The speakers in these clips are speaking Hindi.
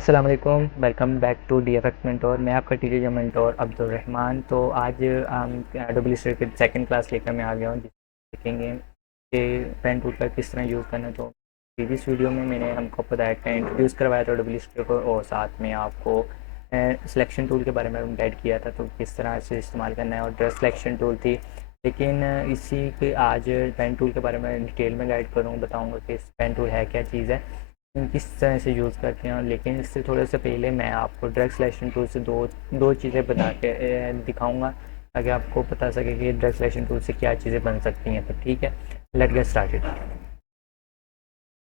अस्सलाम वालेकुम। Welcome back to D F X mentor. मैं आपका टीचर या मेंटोर अब्दुल रहमान। तो आज हम डब्ल्यू सी की सेकंड क्लास लेकर मैं आ गया हूँ, जिसमें देखेंगे कि पेन टूल का किस तरह यूज़ करना है। तो प्रीवियस वीडियो में मैंने हमको बताया था, इंट्रोड्यूस करवाया था डब्ल्यू सी को, और साथ में आपको सिलेक्शन टूल के बारे में गाइड किया था, तो किस तरह से इस्तेमाल करना है, और ड्रेस सिलेक्शन टूल थी। लेकिन इसी के आज पेन टूल के बारे में डिटेल में गाइड करूँगा, बताऊँगा कि पेन टूल है क्या चीज़ है, किस तरह से यूज़ करते हैं। लेकिन इससे थोड़े से पहले मैं आपको ड्रग सिलेक्शन टूल से दो दो चीज़ें बता के दिखाऊंगा, ताकि आपको पता सके कि ड्रग सिलेक्शन टूल से क्या चीज़ें बन सकती हैं। तो ठीक है, लेट गेट स्टार्टेड।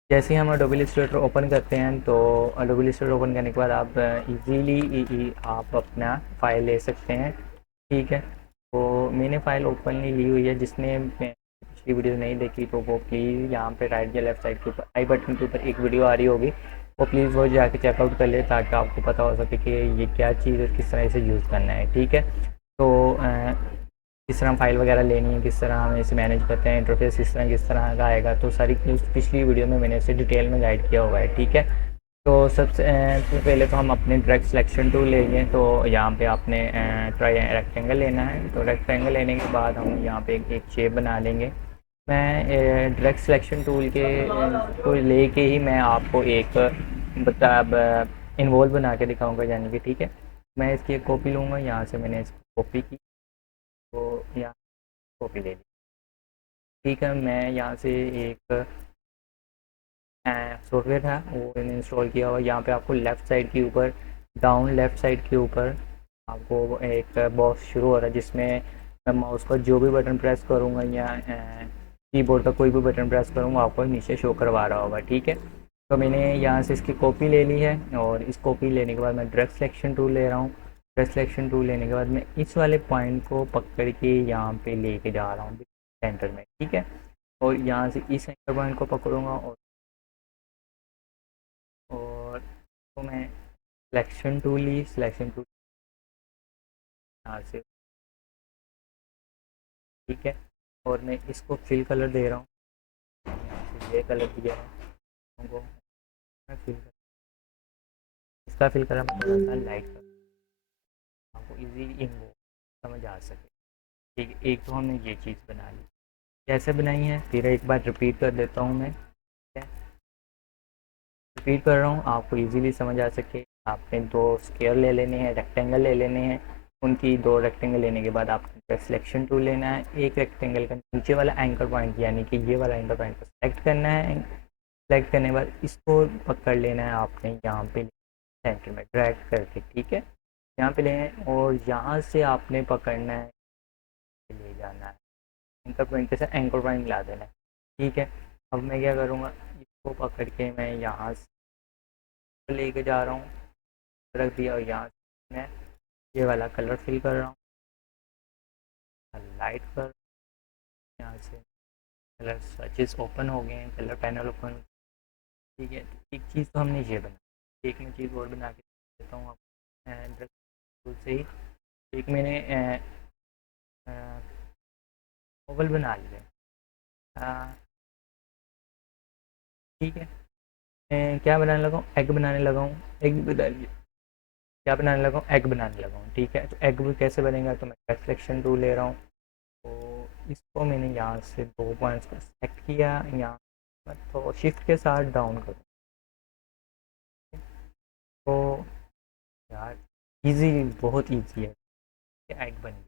जैसे ही हम अडोबी इलस्ट्रेटर ओपन करते हैं, तो अडोबी इलस्ट्रेटर ओपन करने के बाद आप इजीली आप अपना फ़ाइल ले सकते हैं। ठीक है, तो मैंने फ़ाइल ओपनली ली हुई है। जिसने पिछली वीडियो नहीं देखी तो वो प्लीज़ यहाँ पे राइट या लेफ्ट साइड के ऊपर आई बटन के ऊपर एक वीडियो आ रही होगी, वो प्लीज़ वो जाके चेकआउट कर ले, ताकि आपको पता हो सके कि ये क्या चीज़ और किस तरह से यूज़ करना है। ठीक है, तो किस तरह फाइल वगैरह लेनी है, किस तरह हम इसे मैनेज करते हैं, इंटरफेस किस तरह का आएगा, तो सारी पिछली वीडियो में मैंने इसे डिटेल में गाइड किया हुआ है। ठीक है, तो सबसे तो पहले तो हम अपने ड्रग सिलेक्शन टूल लेंगे। तो यहाँ पे आपने ट्राई रेक्टेंगल लेना है। तो रेक्टेंगल लेने के बाद हम यहाँ पे एक शेप बना लेंगे। मैं ड्रग सिलेक्शन टूल के को लेके ही मैं आपको एक बता इन्वॉल्व बना के दिखाऊंगा, यानी कि ठीक है, मैं इसकी एक कॉपी लूँगा। यहाँ से मैंने इसकी कॉपी की, तो यहाँ कॉपी ले ली। ठीक है, मैं यहाँ से एक सॉफ्टवेयर था वो मैंने इंस्टॉल किया हुआ। यहाँ पे आपको लेफ़्ट साइड के ऊपर, डाउन लेफ़्ट साइड के ऊपर आपको एक बॉक्स शुरू हो रहा है, जिसमें मैं माउस का जो भी बटन प्रेस करूँगा या कीबोर्ड का कोई भी बटन प्रेस करूँगा, आपको नीचे शो करवा रहा होगा। ठीक है, तो मैंने यहाँ से इसकी कॉपी ले ली है, और इस कॉपी लेने के बाद मैं ड्रग सिलेक्शन टूल ले रहा हूँ। ड्रग सिलेक्शन टूल लेने के बाद मैं इस वाले पॉइंट को पकड़ के यहाँ पे लेके जा रहा हूँ सेंटर में। ठीक है, और यहाँ से इस सेंटर पॉइंट को पकड़ूंगा, और तो मैं सिलेक्शन टूल यहाँ से, ठीक है, और मैं इसको फिल कलर दे रहा हूँ। यहाँ से ये कलर दिया है, वो मैं फिल कर, इसका फिल कलर मैं थोड़ा सा लाइट कर, आपको इजी इन वो समझ आ सके। ठीक है, एक तो हमने ये चीज़ बना ली। कैसे बनाई है फिर एक बार रिपीट कर देता हूँ मैं। ठीक है, रिपीट कर रहा हूँ, आपको इजीली समझ आ सके। आपने दो स्क्वायर ले लेने हैं, रेक्टेंगल ले लेने हैं। उनकी दो रेक्टेंगल लेने के बाद आपको सिलेक्शन टूल लेना है। एक रेक्टेंगल का नीचे वाला एंकर पॉइंट, यानी कि ये वाला एंकर पॉइंट को सेलेक्ट करना है। सेलेक्ट करने के बाद इसको पकड़ लेना है आपने यहाँ पे सेंटर में ड्रैग करके। ठीक है, यहाँ पे लेना है, और यहाँ से आपने पकड़ना है, ले जाना है एंकर पॉइंट के साथ एंकर पॉइंट ला देना है। ठीक है, अब मैं क्या करूँगा, इसको पकड़ के मैं यहाँ से लेके जा रहा हूँ, रख दिया, और यहाँ से मैं ये वाला कलर फिल कर रहा हूँ, लाइट कर, यहाँ से कलर स्विचेस ओपन हो गए हैं, कलर पैनल ओपन। ठीक है, तो एक चीज़ तो हमने ये बना, एक मैं चीज़ और बना के देता हूँ आपको टूल से ही। एक मैंने ओवल बना लिया। ठीक है, मैं क्या बनाने लगा हूँ, एग बनाने लगा हूँ। एग बना लिया, क्या बनाने लगा हूँ, एग बनाने लगा हूँ। ठीक है, तो एग भी कैसे बनेगा, तो मैं सिलेक्शन टूल ले रहा हूँ। तो इसको मैंने यहाँ से दो पॉइंट्स को सेलेक्ट किया, यहाँ तो शिफ्ट के साथ डाउन करूँ, तो यार इजी, बहुत इजी है, एग बन गया।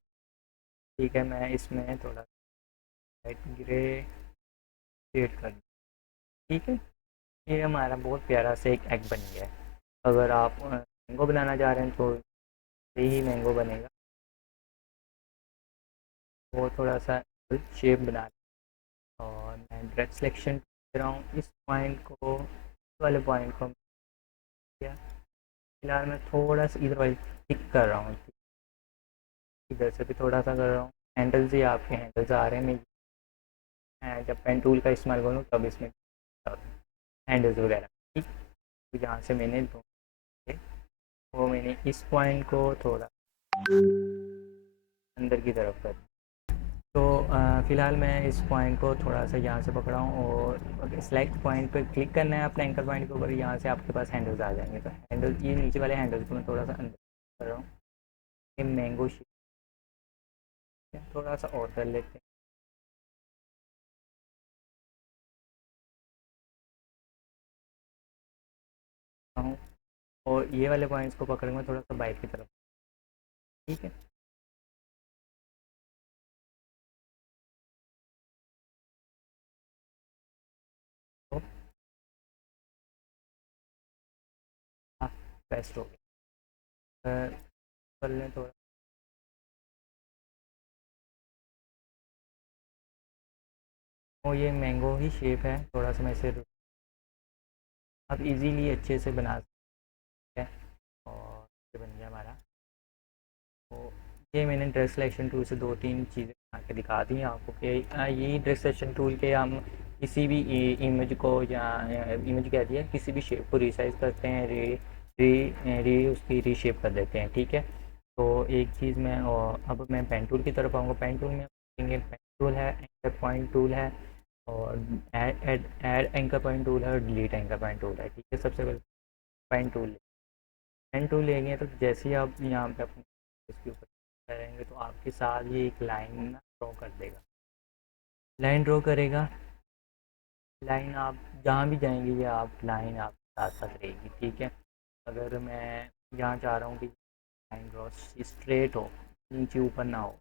ठीक है, मैं इसमें थोड़ा लाइट ग्रे शेड कर दूँ। ठीक है, ये हमारा बहुत प्यारा से एक एग बन गया है। अगर आप मैंगो बनाना चाह रहे हैं तो यही मैंगो बनेगा। वो थोड़ा सा शेप बना, और मैं डायरेक्ट सिलेक्शन दे रहा हूँ इस पॉइंट को, इस वाले पॉइंट को किया। फिलहाल मैं थोड़ा सा इधर वाली टिक कर रहा हूँ, इधर से भी थोड़ा सा कर रहा हूँ। हैंडल्स ही आपके हैंडल्स आ रहे हैं, मैं जब पेन टूल का इस्तेमाल करूँ तब इसमें हैंडल्स वगैरह। ठीक, तो जहाँ से मैंने दो, वो मैंने इस पॉइंट को थोड़ा अंदर की तरफ कर, तो फ़िलहाल मैं इस पॉइंट को थोड़ा सा यहाँ से पकड़ा हूँ और सेलेक्ट पॉइंट पे क्लिक करना है अपने एंकर पॉइंट के ऊपर। यहाँ से आपके पास हैंडल्स आ जाएंगे। तो हैंडल, ये नीचे वाले हैंडल्स को मैं थोड़ा सा अंदर कर रहा हूँ। ये मैंगो शेप थोड़ा सा और कर लेते हैं और ये वाले पॉइंट्स को पकड़ूंगा थोड़ा सा बाइक की तरफ। ठीक है। तो हाँ, बेस्ट हो गया। कर लें थोड़ा। और ये मैंगो ही शेप है, थोड़ा सा मैं इसे अब इजीली अच्छे से बना सकते हैं और ये बन गया हमारा। तो ये मैंने ड्रेस सिलेक्शन टूल से दो तीन चीज़ें बना के दिखा दी हैं आपको कि ये ड्रेस सिलेक्शन टूल के हम किसी भी इमेज को या इमेज कह दिया किसी भी शेप को रिसाइज करते हैं, री उसकी रीशेप कर देते हैं। ठीक है। तो एक चीज़ मैं अब मैं पेन टूल की तरफ आऊँगा। पेन टूल में पेन टूल है, एंकर पॉइंट टूल है और ऐड एंकर पॉइंट टूल है और डिलीट एंकर पॉइंट टूल है। ठीक है। सबसे पहले पेन टूल, पेन टूल लेंगे तो जैसे ही आप यहाँ पे अपने इसके ऊपर करेंगे तो आपके साथ ये एक लाइन ना ड्रॉ कर देगा। लाइन ड्रॉ करेगा। लाइन आप जहाँ भी जाएंगे ये आप लाइन आपके साथ साथ रहेगी। ठीक है। अगर मैं यहाँ चाह रहा हूँ कि लाइन ड्रॉ स्ट्रेट हो, नीचे ऊपर ना हो,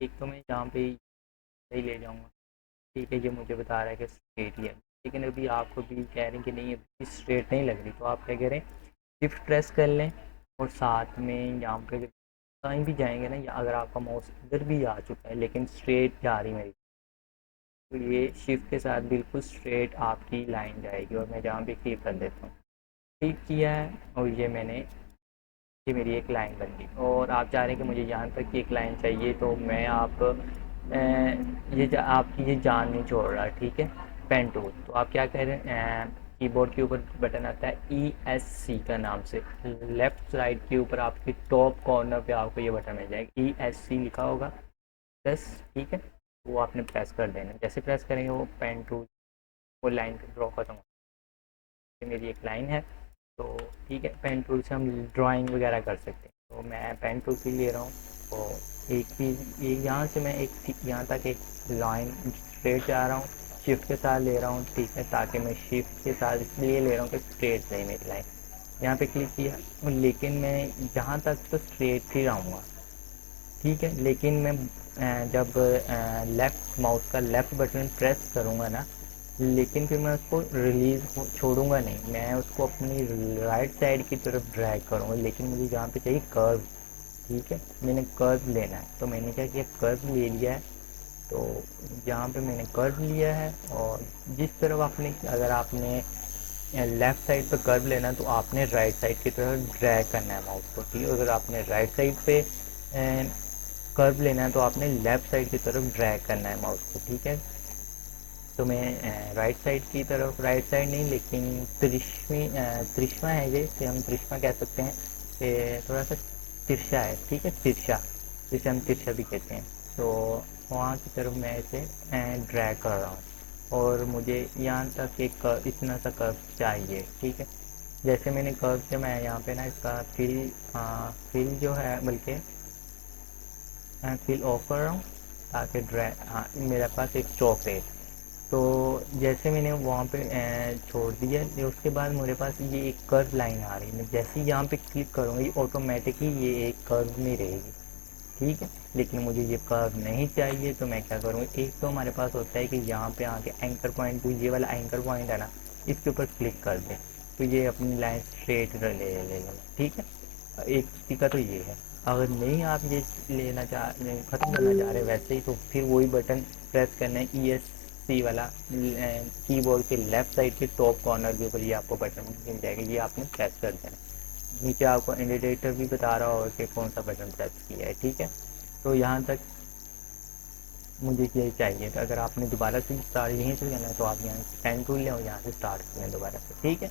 एक तो मैं यहाँ पे सही ले जाऊँगा। ठीक है। ये मुझे बता रहा है कि स्ट्रेट ही है, लेकिन अभी आपको भी कह रहे हैं कि नहीं अभी स्ट्रेट नहीं लग रही, तो आप क्या करें, शिफ्ट प्रेस कर लें और साथ में यहाँ पे कहीं भी जाएंगे ना, या अगर आपका माउस इधर भी आ चुका है लेकिन स्ट्रेट जा रही मेरी, तो ये शिफ्ट के साथ बिल्कुल स्ट्रेट आपकी लाइन जाएगी। और मैं जहाँ भी क्लिक कर देता हूँ, क्लिक किया है और ये मैंने, ये मेरी एक लाइन बन गई। और आप चाह रहे हैं कि मुझे यहाँ तक की एक लाइन चाहिए, तो मैं आप आपकी ये जान नहीं छोड़ रहा। ठीक है। पेन टूल, तो आप क्या कह रहे हैं, कीबोर्ड के ऊपर बटन आता है ESC का नाम से, लेफ्ट साइड के ऊपर आपके टॉप कॉर्नर पे आपको ये बटन मिल जाएगा, ESC लिखा होगा प्लस। ठीक है। वो आपने प्रेस कर देना। जैसे प्रेस करेंगे वो पेन टूल, वो लाइन ड्रॉ खत्म हो, ये मेरी एक लाइन है। तो ठीक है, पेन टूल से हम ड्राइंग वगैरह कर सकते हैं। तो मैं पेन टूल भी ले रहा हूँ। तो एक चीज़ ये यहाँ से मैं एक यहाँ तक एक लाइन स्ट्रेट जा रहा हूँ, शिफ्ट के साथ ले रहा हूँ। ठीक है। ताकि मैं शिफ्ट के साथ इसलिए ले रहा हूँ कि स्ट्रेट रहे मेरी लाइन। यहाँ पे क्लिक किया, लेकिन मैं जहाँ तक तो स्ट्रेट ही रहूँगा। ठीक है। लेकिन मैं जब लेफ़्ट माउस का लेफ़्ट बटन प्रेस करूँगा ना, लेकिन फिर मैं उसको रिलीज़ छोड़ूंगा नहीं, मैं उसको अपनी राइट साइड की तरफ ड्रैग करूँगा। लेकिन मुझे जहाँ पे चाहिए कर्व, ठीक है, मैंने कर्व लेना है, तो मैंने क्या किया, कर्व ले लिया है। तो जहाँ पे मैंने कर्व लिया है और जिस तरफ आपने, अगर आपने लेफ़्ट साइड पे कर्व लेना है तो आपने राइट साइड की तरफ ड्रैग करना है माउस को। ठीक है। अगर आपने राइट साइड पे कर्व लेना है तो आपने लेफ़्ट साइड की तरफ ड्रैग करना है माउस को। ठीक है। तो मैं राइट साइड की तरफ, राइट साइड नहीं लेकिन तिरछा है ये, इसे हम तिरछा कह सकते हैं कि थोड़ा सा तिरछा है। ठीक है। तिरछा, जिसे हम तिरछा भी कहते हैं। तो वहाँ की तरफ मैं इसे ड्रैग कर रहा हूँ और मुझे यहाँ तक एक इतना सा कर्व चाहिए। ठीक है। जैसे मैंने कर्व से मैं यहाँ पे ना इसका फिल जो है, बल्कि मैं फिल ऑफ कर रहा हूँ ताकि ड्रैग, हाँ, मेरे पास एक चौक है। तो जैसे मैंने वहाँ पे छोड़ दिया, फिर उसके बाद मेरे पास ये एक कर्व लाइन आ रही है। मैं जैसे ही यहाँ पे क्लिक करूँगा ये ऑटोमेटिकली ये एक कर्व में रहेगी। ठीक है। लेकिन मुझे ये कर्व नहीं चाहिए, तो मैं क्या करूँगा, एक तो हमारे पास होता है कि यहाँ पे आके एंकर पॉइंट, ये वाला एंकर पॉइंट है ना, इसके ऊपर क्लिक कर दें तो ये अपनी लाइन स्ट्रेट ले लेगा। ठीक है। एक तरीका तो ये है। अगर नहीं आप ये लेना चाह ख़त्म करना चाह रहे वैसे ही, तो फिर वही बटन प्रेस करना है, ESC वाला, कीबोर्ड के लेफ़्ट साइड के टॉप कॉर्नर के ऊपर ये आपको बटन मिल जाएगा, ये आपने प्रेस कर देना। नीचे आपको इंडिकेटर भी बता रहा होगा कि कौन सा बटन प्रेस किया है। ठीक है। तो यहाँ तक मुझे ये चाहिए था। अगर आपने दोबारा से स्टार्ट यहीं से करना है तो आप यहाँ से पेन टूल लें और यहाँ से स्टार्ट करें दोबारा से। ठीक है।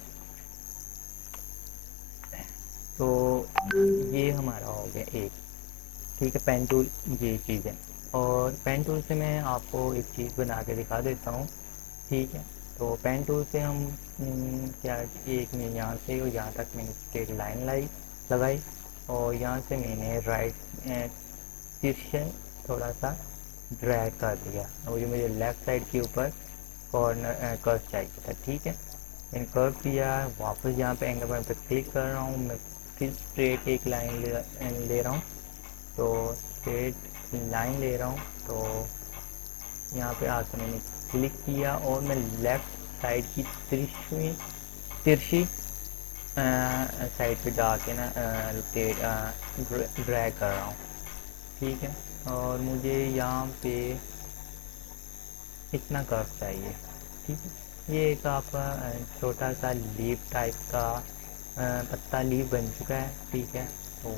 तो ये हमारा हो गया एक। ठीक है। पेन टूल ये चीज़ है। और पेन टूल से मैं आपको एक चीज़ बना के दिखा देता हूँ, ठीक है। तो पेन टूल से हम क्या, एक में यहाँ से और यहाँ तक मैंने स्ट्रेट लाइन लगाई, और यहाँ से मैंने राइट तिरछे थोड़ा सा ड्रैग कर दिया, और ये मुझे लेफ़्ट साइड के ऊपर कॉर्नर कर्व चाहिए था, ठीक है। मैंने कर्व किया, वापस यहाँ पे एंगल पॉइंट पे क्लिक कर रहा हूँ, मैं फिर स्ट्रेट एक लाइन ले रहा हूँ, तो स्ट्रेट लाइन ले रहा हूँ। तो यहाँ पे आकर मैंने क्लिक किया और मैं लेफ़्ट साइड की तिरछी तिरछी साइड पे जाके ना रोटेट ड्रैग कर रहा हूँ, ठीक है। और मुझे यहाँ पे इतना कर्व चाहिए, ठीक है। ये एक आपका छोटा सा लीफ टाइप का पत्ता लीफ बन चुका है, ठीक है। तो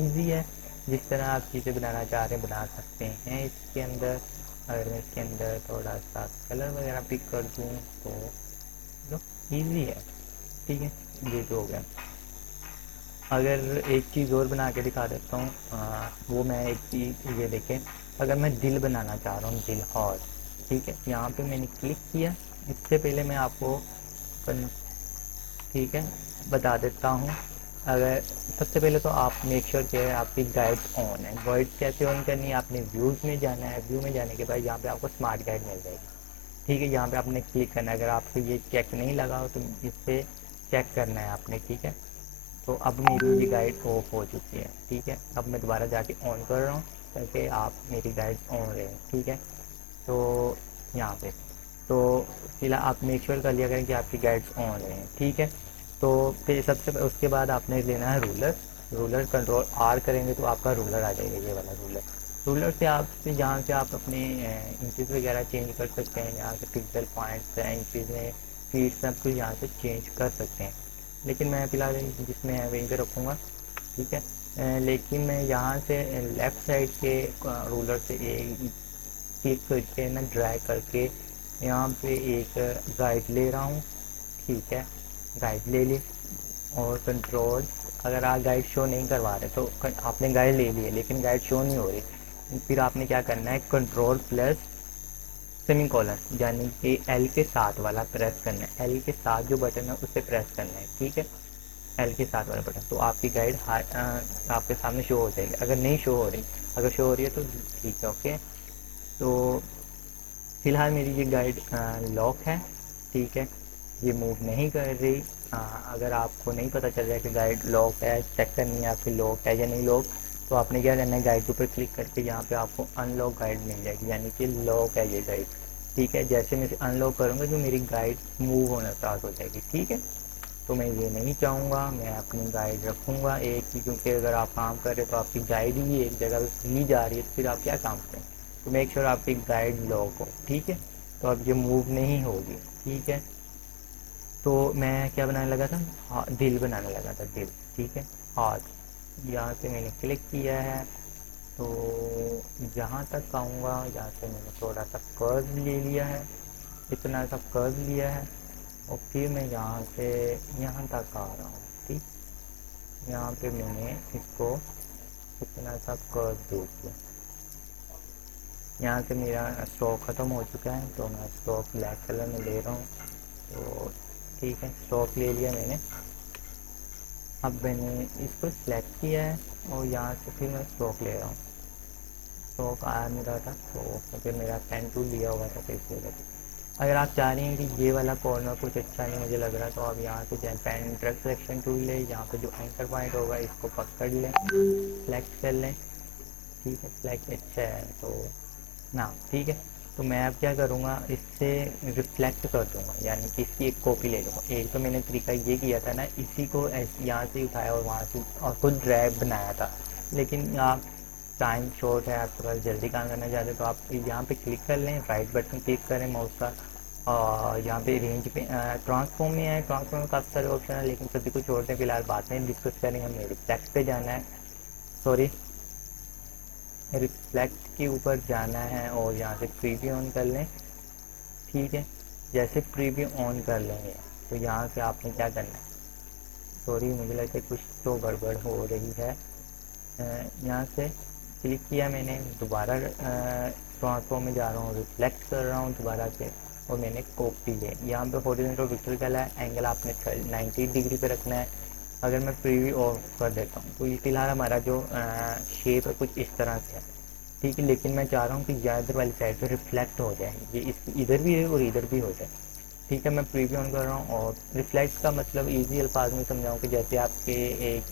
इजी है, जिस तरह आप चीज़ें बनाना चाह रहे हैं बना सकते हैं इसके अंदर। अगर मैं इसके अंदर थोड़ा सा कलर वगैरह पिक कर दूँ तो ईजी है, ठीक है। ये तो हो गया। अगर एक चीज़ और बना के दिखा देता हूँ, वो मैं एक चीज़ ये देखें, अगर मैं दिल बनाना चाह रहा हूँ, दिल हॉर्ट, ठीक है। यहाँ पे मैंने क्लिक किया, इससे पहले मैं आपको ठीक है बता देता हूँ। अगर सबसे पहले तो आप मेक श्योर कि आपकी गाइड ऑन है। गाइड कैसे ऑन करनी है, आपने व्यूज़ में जाना है, व्यू में जाने के बाद यहाँ पे आपको स्मार्ट गाइड मिल जाएगी, ठीक है। यहाँ पे आपने क्लिक करना है, अगर आपको ये चेक नहीं लगा हो तो इससे चेक करना है आपने, ठीक है। तो अब मेरी ये गाइड ऑफ हो चुकी है, ठीक है। अब मैं दोबारा जाके ऑन कर रहा हूँ ताकि आप मेरी गाइड ऑन रहे, ठीक है। तो यहाँ पे तो फिलहाल आप मेक श्योर कर लिया करें कि आपकी गाइड्स ऑन रहे हैं, ठीक है। तो फिर सबसे उसके बाद आपने लेना है रूलर। रूलर कंट्रोल आर करेंगे तो आपका रूलर आ जाएगा, ये वाला रूलर। रूलर से आप यहाँ से आप अपने इंचज़ वगैरह चेंज कर सकते हैं, यहाँ से पिक्सल पॉइंट्स हैं, इंचज़ में फीट सब कुछ यहाँ से चेंज कर सकते हैं, लेकिन मैं फ़िलहाल जिसमें है वहीं पे रखूँगा, ठीक है। लेकिन मैं यहाँ से लेफ़्ट साइड के रूलर से एक क्लिक करके ना ड्रैग करके यहाँ पे एक गाइड ले रहा हूँ, ठीक है। गाइड ले ली, और कंट्रोल, अगर आप गाइड शो नहीं करवा रहे तो आपने गाइड ले ली है लेकिन गाइड शो नहीं हो रही, फिर आपने क्या करना है, कंट्रोल प्लस सेमी कॉलर यानी कि एल के साथ वाला प्रेस करना है। एल के साथ जो बटन है उसे प्रेस करना है, ठीक है। एल के साथ वाला बटन, तो आपकी गाइड आपके सामने शो हो जाएगी। अगर नहीं शो हो रही, अगर शो हो रही है तो ठीक है, ओके। तो फ़िलहाल मेरी ये गाइड लॉक है, ठीक है। ये मूव नहीं कर रही। अगर आपको नहीं पता चल रहा है कि गाइड लॉक है, चेक करनी है आपकी लॉक है या नहीं लॉक, तो आपने क्या करना है, गाइड के ऊपर क्लिक करके यहाँ पे आपको अनलॉक गाइड मिल जाएगी, यानी कि लॉक है ये गाइड, ठीक है। जैसे मैं इसे अनलॉक करूँगा जो मेरी गाइड मूव होना स्टार्ट हो जाएगी, ठीक है। तो मैं ये नहीं चाहूँगा, मैं अपनी गाइड रखूँगा एक ही, क्योंकि अगर आप काम कर रहे हो तो आपकी गाइड ही एक जगह ली जा रही है, तो फिर आप क्या काम करें। तो मेक श्योर आपकी गाइड लॉक हो, ठीक है। तो अब ये मूव नहीं होगी, ठीक है। तो मैं क्या बनाने लगा था, हाँ दिल बनाने लगा था, दिल, ठीक है। हार्ट, यहाँ से मैंने क्लिक किया है, तो जहाँ तक आऊँगा यहाँ से मैंने थोड़ा सा कर्व ले लिया है, इतना सा कर्व लिया है, और फिर मैं यहाँ से यहाँ तक आ रहा हूँ, ठीक। यहाँ पे मैंने इसको इतना सा कर्व दे दिया। यहाँ से मेरा स्ट्रोक ख़त्म हो चुका है, तो मैं स्ट्रोक ब्लैक कलर में ले रहा हूँ, तो ठीक है, स्ट्रोक ले लिया मैंने। अब मैंने इसको सिलेक्ट किया है और यहाँ से फिर मैं स्ट्रोक ले रहा हूँ। स्ट्रोक आया मेरा था, तो फिर मेरा पेन टूल लिया हुआ था, तो इसलिए अगर आप चाह रही हैं कि ये वाला कॉर्नर कुछ अच्छा नहीं मुझे लग रहा, तो आप यहाँ से जाए पेन ट्रैक सिलेक्शन टूल लें, यहाँ पे जो एंकर पॉइंट होगा इसको पकड़ लें, सेलेक्ट कर लें, ठीक है। सेलेक्ट अच्छा है तो ना, ठीक है। तो मैं अब क्या करूँगा, इससे रिफ्लेक्ट कर दूँगा, यानी कि इसकी एक कॉपी ले लूँगा। एक तो मैंने तरीका ये किया था ना, इसी को यहाँ से उठाया और वहाँ से और खुद ड्रैग बनाया था, लेकिन आप टाइम शॉर्ट है, आपके पास जल्दी काम करना चाहते हैं, तो आप यहाँ पे क्लिक कर लें, राइट बटन क्लिक करें माउस का, और यहाँ पे रेंज पे ट्रांसफॉर्म में है। ट्रांसफॉर्म में काफ़ी सारे ऑप्शन है, लेकिन सभी को छोड़ते हैं, फिलहाल बाद में डिस्कस करेंगे। हमें रिफ्लेक्ट पे जाना है, सॉरी रिफ्लेक्ट के ऊपर जाना है, और यहाँ से प्रीव्यू ऑन कर लें, ठीक है। जैसे प्रीव्यू ऑन कर लेंगे तो यहाँ से आपने क्या करना है, सॉरी मुझे लगता है कुछ तो गड़बड़ हो रही है। यहाँ से क्लिक किया मैंने, दोबारा ट्रांसफॉर्म में जा रहा हूँ, रिफ्लेक्ट कर रहा हूँ दोबारा से, और मैंने कॉपी ले, यहाँ पे हॉरिजॉन्टल वर्टिकल है, एंगल आपने 90 डिग्री पे रखना है। अगर मैं प्रीव्यू ऑफ कर देता हूँ तो ये फिलहाल हमारा जो शेप है कुछ इस तरह से है, ठीक है। लेकिन मैं चाह रहा हूँ कि इधर वाली साइड पे रिफ्लेक्ट हो जाए, ये इस इधर भी है और इधर भी हो जाए, ठीक है। मैं प्रीव्यू ऑन कर रहा हूँ, और रिफ्लेक्ट का मतलब इजी अल्फाज में समझाऊँ कि जैसे आपके एक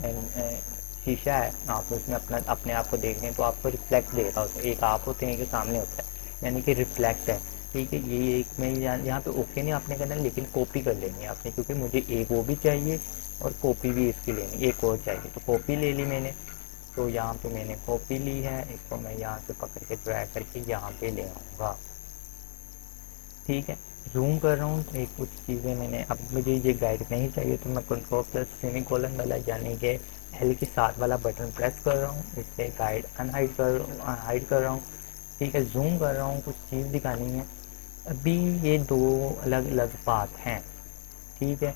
शीशा है, आप उसमें अपने आप को देख रहे हैं तो आपको रिफ्लेक्ट दे रहा होता है, एक आप होते हैं एक सामने होता है, यानी कि रिफ्लेक्ट है, ठीक है। ये एक मैं यहाँ पे ओके नहीं आपने करना, लेकिन कॉपी कर लेनी है आपने, क्योंकि मुझे एक वो भी चाहिए और कॉपी भी इसकी लेनी, एक और चाहिए, तो कॉपी ले ली मैंने। तो यहाँ पे मैंने कॉपी ली है, इसको मैं यहाँ से पकड़ के ड्रैग करके यहाँ पे ले आऊँगा, ठीक है। ज़ूम कर रहा हूँ, एक कुछ चीज़ें मैंने, अब मुझे ये गाइड नहीं चाहिए तो मैं कंट्रोल प्लस सेमीकोलन वाला यानी कि एल के साथ वाला बटन प्रेस कर रहा हूँ, इससे गाइड अनहाइड हाइड कर रहा हूँ, ठीक है। जूम कर रहा हूँ, कुछ चीज़ दिखानी है। अभी ये दो अलग अलग पाथ हैं, ठीक है।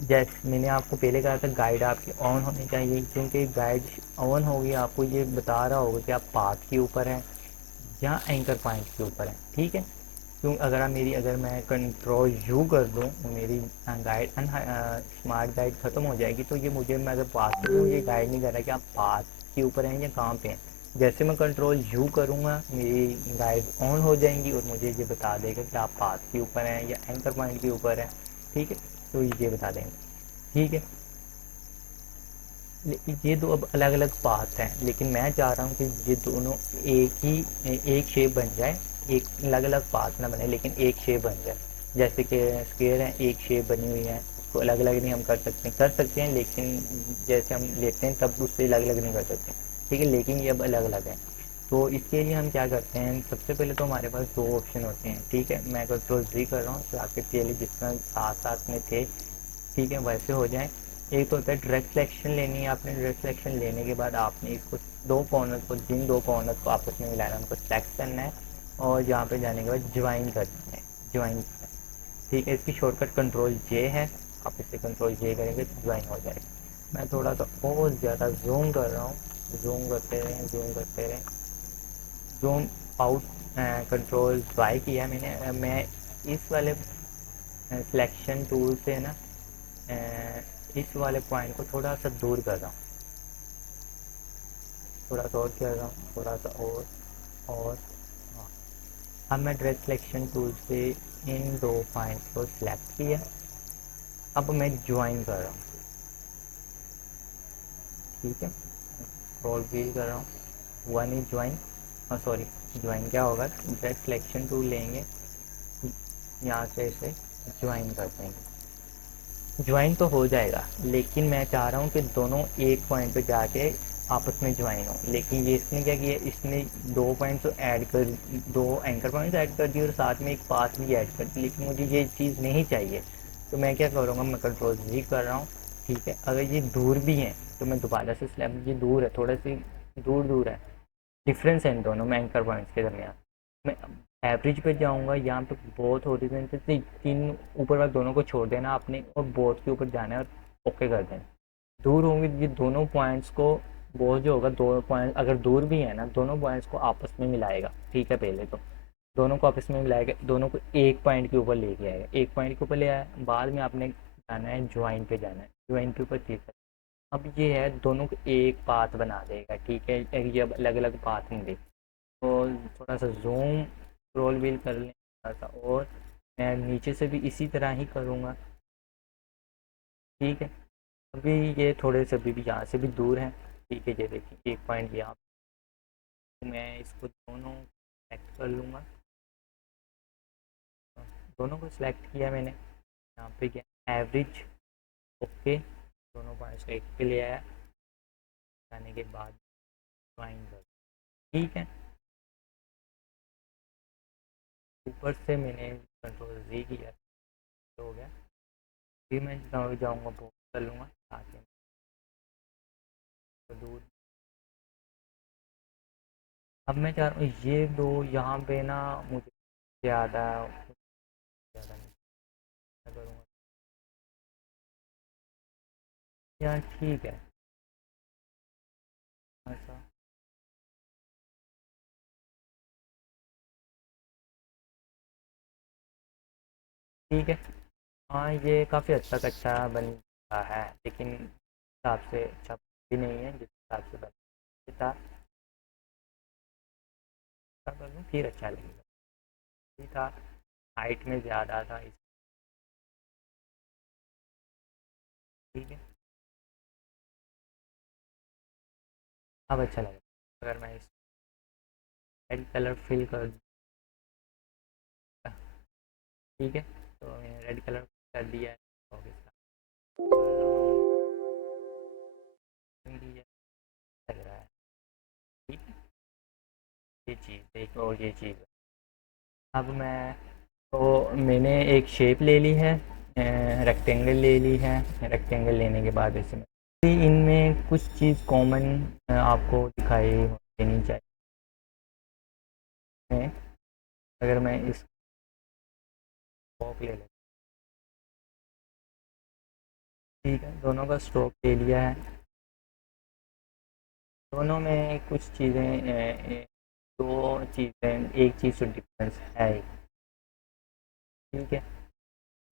जैसे मैंने आपको पहले कहा था गाइड आपकी ऑन होनी चाहिए, क्योंकि गाइड ऑन होगी आपको ये बता रहा होगा कि आप पाथ के ऊपर हैं या एंकर पॉइंट के ऊपर हैं, ठीक है। क्यों अगर मैं कंट्रोल यू कर दूँ, मेरी गाइड स्मार्ट गाइड ख़त्म हो जाएगी, तो ये मुझे, मैं अगर पाथ में मुझे गाइड नहीं कर रहा कि आप पाथ के ऊपर हैं या कहाँ पे हैं। जैसे मैं कंट्रोल यू करूँगा मेरी गाइड ऑन हो जाएंगी और मुझे ये बता देगा कि आप पाथ के ऊपर हैं या एंकर पॉइंट के ऊपर हैं, ठीक है। तो ये बता देंगे, ठीक है। ये दो अब अलग अलग पाथ हैं, लेकिन मैं चाह रहा हूँ कि ये दोनों एक शेप बन जाए, एक अलग अलग पाथ ना बने लेकिन एक शेप बन जाए। जैसे कि स्क्वायर है, एक शेप बनी हुई है, तो अलग अलग नहीं हम कर सकते हैं, लेकिन जैसे हम लेते हैं तब उससे अलग अलग नहीं कर सकते, ठीक है। लेकिन ये अब अलग अलग है, तो इसके लिए हम क्या करते हैं, सबसे पहले तो हमारे पास दो ऑप्शन होते हैं, ठीक है। मैं कंट्रोल जी कर रहा हूँ ताकि पहले जिस तरह साथ साथ में थे, ठीक है, वैसे हो जाए। एक तो होता है डायरेक्ट सिलेक्शन लेनी है आपने, डायरेक्ट सिलेक्शन लेने के बाद आपने इसको दो कॉर्नर को, जिन दो कॉर्नर को आपस में मिलाना है उनको सेलेक्ट करना है, और यहाँ पे जाने के बाद ज्वाइन करना है, ज्वाइन, ठीक है। इसकी शॉर्टकट कंट्रोल जे है, आप इसे कंट्रोल जे करेंगे तो ज्वाइन हो जाएगा। मैं थोड़ा सा और ज़्यादा जूम कर रहा हूँ, जूम करते रहें, जूम करते रहें, जूम आउट, कंट्रोल वाई किया मैंने। मैं इस वाले सिलेक्शन टूल से ना इस वाले पॉइंट को थोड़ा सा दूर कर रहा हूँ, थोड़ा सा और कर रहा हूँ, थोड़ा सा और हाँ। अब मैं डायरेक्ट सिलेक्शन टूल से इन दो पॉइंट्स को सिलेक्ट किया, अब मैं ज्वाइन कर रहा हूँ, ठीक है। स्क्रॉल व्हील कर रहा हूँ, one is join, sorry, join क्या होगा, डायरेक्ट सिलेक्शन टूल लेंगे, यहाँ से इसे ज्वाइन कर देंगे, ज्वाइन तो हो जाएगा, लेकिन मैं चाह रहा हूँ कि दोनों एक पॉइंट पे जाके आपस में ज्वाइन हो। लेकिन ये इसने क्या किया, इसने दो पॉइंट्स ऐड कर, दो एंकर पॉइंट्स ऐड कर दिए और साथ में एक पाथ भी ऐड कर दी, लेकिन मुझे ये चीज़ नहीं चाहिए। तो मैं क्या करूँगा, मैं कंट्रोल जी कर रहा हूँ, ठीक है। अगर ये दूर भी हैं तो मैं दोबारा से स्लैब, ये दूर है, थोड़ा सी दूर दूर है, डिफरेंस है इन दोनों में एंकर पॉइंट्स के दरमियान। मैं एवरेज पे जाऊंगा, यहाँ पे बोथ हॉरिजॉन्टल से तीन ऊपर वाले दोनों को छोड़ देना आपने और बोथ के ऊपर जाना है और ओके कर देना। दूर होंगे ये दोनों पॉइंट्स को, बोथ जो होगा दो पॉइंट अगर दूर भी है ना, दोनों पॉइंट्स को आपस में मिलाएगा, ठीक है। पहले तो दोनों को आपस में मिलाएगा, दोनों को एक पॉइंट के ऊपर लेके आएगा, एक पॉइंट के ऊपर ले आया, बाद में आपने जाना है ज्वाइन पे, जाना है ज्वाइन के ऊपर क्लिक कर। अब ये है दोनों को एक पाथ बना देगा, ठीक है। ये अब अलग अलग पाथ होंगे, तो थोड़ा सा जूम स्क्रॉल व्हील कर लें थोड़ा सा, और मैं नीचे से भी इसी तरह ही करूँगा, ठीक है। अभी ये थोड़े से अभी भी यहाँ से भी दूर हैं, ठीक है। ये देखिए एक पॉइंट यहाँ, तो मैं इसको दोनों सेलेक्ट कर लूँगा, दोनों को सिलेक्ट किया मैंने, यहाँ पे क्या एवरेज, ओके, दोनों पॉइंट्स को एक पे ले आया, जाने के बाद ज्वाइन कर, ठीक है। ऊपर से मैंने कंट्रोल जी किया, तो हो गया। फिर मैं जाऊँगा वो कर लूँगा ताकि तो दूर। अब मैं चाह रहा हूँ ये दो यहाँ पे ना, मुझे ज़्यादा ज़्यादा नहीं करूँगा, यार ठीक है ऐसा। ठीक है। हाँ, ये काफ़ी हद तक अच्छा बन रहा है, लेकिन हिसाब से अच्छा भी नहीं है जिस हिसाब से बन था। कर लूँ फिर अच्छा लगेगा। ये था, हाइट में ज़्यादा था इस। ठीक है, अब अच्छा लगेगा अगर मैं इस रेड कलर फिल कर दूँ। ठीक है, तो मैंने रेड कलर कर दिया है। और इसका लग रहा है। ठीक है, ये चीज़ एक और ये चीज़। अब मैं, तो मैंने एक शेप ले ली है, रेक्टेंगल ले ली है। रेक्टेंगल लेने के बाद इसमें इनमें कुछ चीज़ कॉमन आपको दिखाई देनी चाहिए। अगर मैं इस स्ट्रोक ले लें, ठीक है, दोनों का स्ट्रोक ले लिया है। दोनों में कुछ चीज़ें, दो चीज़ें, एक चीज़ तो डिफरेंस है। ठीक है,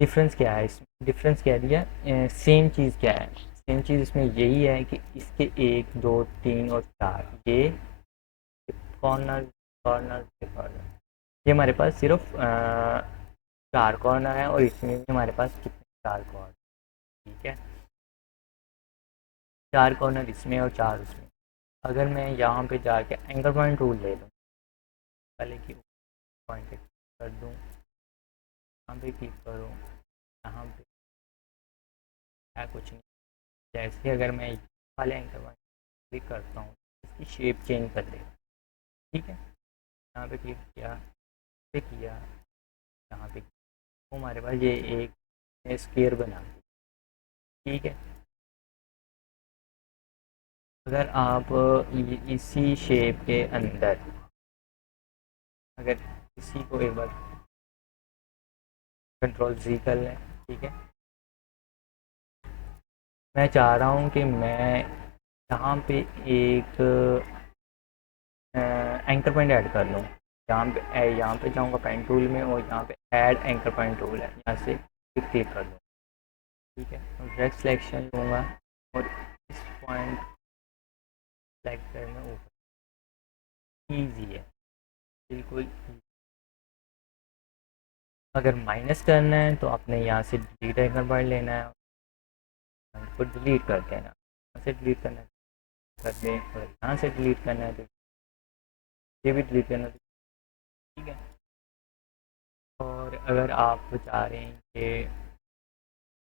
डिफरेंस क्या है इसमें, डिफरेंस क्या दिया, सेम चीज़ क्या है। सेम चीज़ इसमें यही है कि इसके एक दो तीन और चार, ये कॉर्नर कॉर्नर कॉर्नर, ये हमारे पास सिर्फ चार कॉर्नर है, और इसमें भी हमारे पास कितने, चार कॉर्नर। ठीक है, चार कॉर्नर इसमें और चार उसमें। अगर मैं यहाँ पे जाके एंकर पॉइंट टूल ले लूँ, पहले की पॉइंट कर दूँ, यहाँ पे क्लिक करूँ, यहाँ पे है कुछ नहीं। जैसे अगर मैं वाले एंकर पॉइंट क्लिक करता हूँ, इसकी शेप चेंज कर देगा। ठीक है, यहाँ पे क्लिक किया, पे किया, यहाँ पे तो हमारे पास ये एक स्क्वायर बना। ठीक है, अगर आप इसी शेप के अंदर, अगर इसी को एक बार कंट्रोल जी कर लें। ठीक है, मैं चाह रहा हूँ कि मैं यहाँ पे एक एंकर पॉइंट ऐड कर लूँ। यहाँ पे जाऊँगा पेन टूल में, और यहाँ पे ऐड एंकर पॉइंट टूल है, यहाँ से क्लिक कर लूँ। ठीक है, डायरेक्ट सिलेक्शन लूँगा, और इस पॉइंट सेलेक्ट करना ऊपर, ईजी है बिल्कुल। अगर माइनस करना है तो आपने यहाँ से डिलीट एंकर पॉइंट लेना है, को डिलीट कर देना, यहाँ से डिलीट करना है कर दें, और यहाँ से डिलीट करना है तो ये भी डिलीट करना है। ठीक है, और अगर आप चाह रहे हैं कि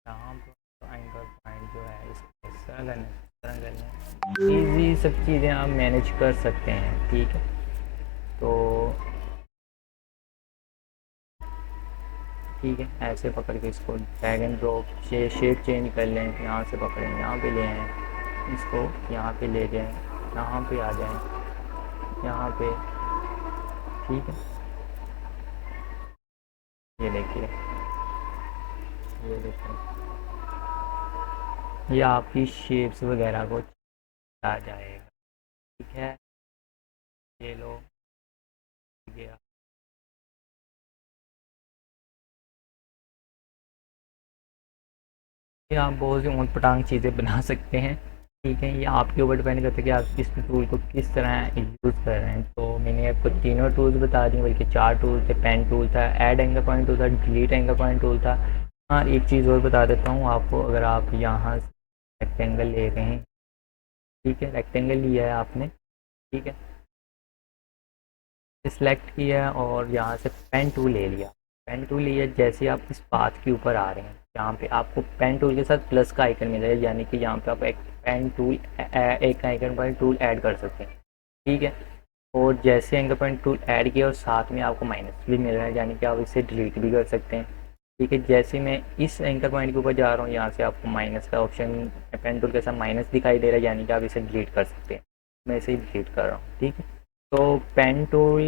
यहाँ पर एंकर पॉइंट जो है इसको इस तरह करना, ईजी सब चीज़ें आप मैनेज कर सकते हैं। ठीक है, तो ठीक है, ऐसे पकड़ के इसको ड्रैग एंड ड्रॉप से शेप चेंज कर लें, यहाँ से पकड़ें, यहाँ पे ले आएँ, इसको यहाँ पे ले जाएँ, यहाँ पे आ जाएँ, यहाँ पे। ठीक है, ये देखिए, ये देखिए, ये आपकी शेप्स वगैरह को आ जाएगा। ठीक है, ये लो, गया। ये आप बहुत सी ऊट पटांग चीज़ें बना सकते हैं। ठीक है, ये आपके ऊपर डिपेंड करता है कि आप इस टूल को किस तरह यूज़ कर रहे हैं। तो मैंने आपको तीनों टूल्स बता दिए, बल्कि चार टूल थे। पेन टूल था, ऐड एंकर पॉइंट टूल था, डिलीट एंकर पॉइंट टूल था। हाँ, एक चीज़ और बता देता हूँ आपको, अगर आप यहाँ रेक्टेंगल ले रहे हैं, ठीक है, रेक्टेंगल लिया है आपने, ठीक है, सिलेक्ट किया और यहाँ से पेन टूल ले लिया। पेन टूल लिया, जैसे आप इस पाथ के ऊपर आ रहे हैं, यहाँ पे आपको पेन टूल के साथ प्लस का आइकन मिलेगा, यानी कि यहाँ पे आप एक पेन टूल, एक आइकन पर टूल ऐड कर सकते हैं। ठीक है, और जैसे एंकर पॉइंट टूल ऐड किया, और साथ में आपको माइनस भी मिल रहा है, यानी कि आप इसे डिलीट भी कर सकते हैं। ठीक है, जैसे मैं इस एंकर पॉइंट के ऊपर जा रहा हूँ, यहाँ से आपको माइनस का ऑप्शन, पेन टूल के साथ माइनस दिखाई दे रहा है, यानी कि आप इसे डिलीट कर सकते हैं। मैं इसे डिलीट कर रहा हूँ। ठीक है, तो पेन टूल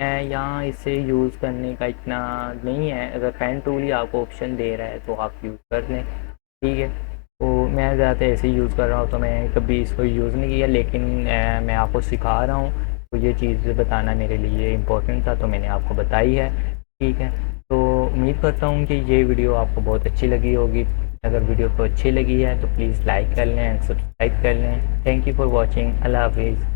यहाँ इसे यूज़ करने का इतना नहीं है। अगर पेन टूल ही आपको ऑप्शन दे रहा है तो आप यूज़ कर लें। ठीक है, तो मैं ज़्यादातर ऐसे ही यूज़ कर रहा हूँ, तो मैं कभी इसको यूज़ नहीं किया, लेकिन मैं आपको सिखा रहा हूँ, तो ये चीज़ बताना मेरे लिए इम्पोर्टेंट था, तो मैंने आपको बताई है। ठीक है, तो उम्मीद करता हूँ कि ये वीडियो आपको बहुत अच्छी लगी होगी। अगर वीडियो को अच्छी लगी है तो प्लीज़ लाइक कर लें एंड सब्सक्राइब कर लें। Thank you for watching. Allah हाफिज़।